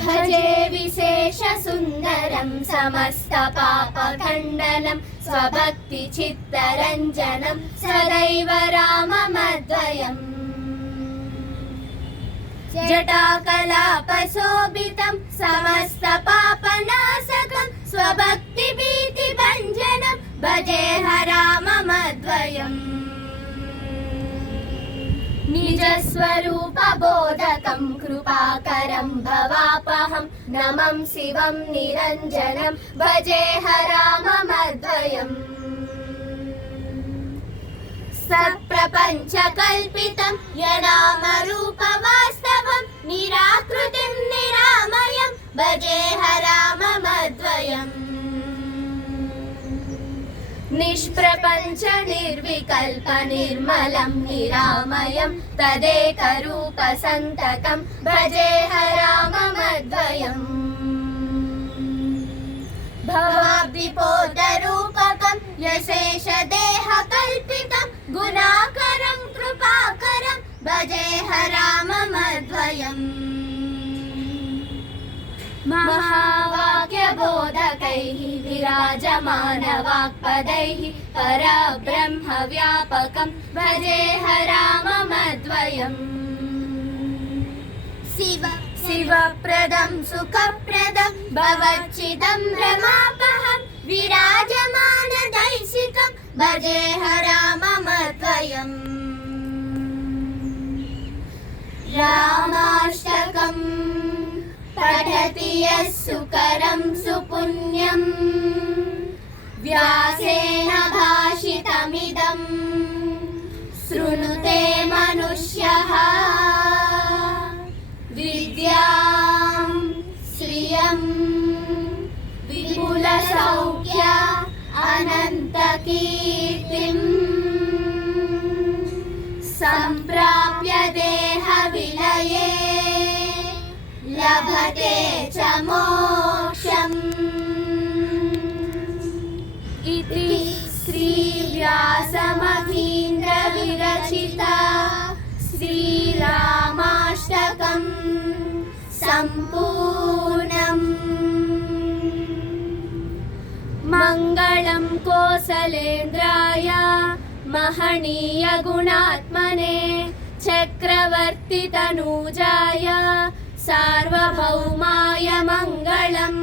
भजे विशेषसुन्दरं समस्तपापखण्डनं स्वभक्तिचित्तरञ्जनं सदैव राममद्वयम् जटाकलापशोभितं समस्तपापनाशकं स्वभक्तिभीतिभञ्जनं भजेह राममद्वयम् निजस्वरूपबोधकं कृपाकरं भवापहं नमं शिवं निरञ्जनं भजेह राममद्वयम् सत्प्रपञ्चकल्पितं यनामरूपवास्तवं निराकृतिं निरामयं भजेह राममद्वयम् निष्प्रपञ्च निर्विकल्प निर्मलं निरामयं तदेकरूपसन्ततं भजेह राममद्वयम् भवाब्धिपोतरूपकं यशेषदेहकल्पितं गुणाकरं कृपाकरं भजेह राममद्वयम् महावाक्यबोधकैः विराजमानवाक्पदैः परब्रह्मव्यापकं भजेह राममद्वयम् शिवप्रदं सुखप्रदं भवच्चिदं रमापहं विराजमानदैशिकं भजेह राममद्वयम् रामाष्टकम् पठति यः सुकरं सुपुण्यं व्यासेन भाषितमिदं शृणुते मनुष्यः विद्यां श्रियं विपुलसौख्य अनन्तकीर्तिं सम्प्राप्य देहविलये लभते च मोक्षम् इति श्रीव्यासमहीन्द्रविरचिता श्रीरामाष्टकं सम्पूर्णम्। मङ्गलं कोसलेन्द्राय महनीयगुणात्मने चक्रवर्तितनूजाय सार्वभौमाय मङ्गलम्।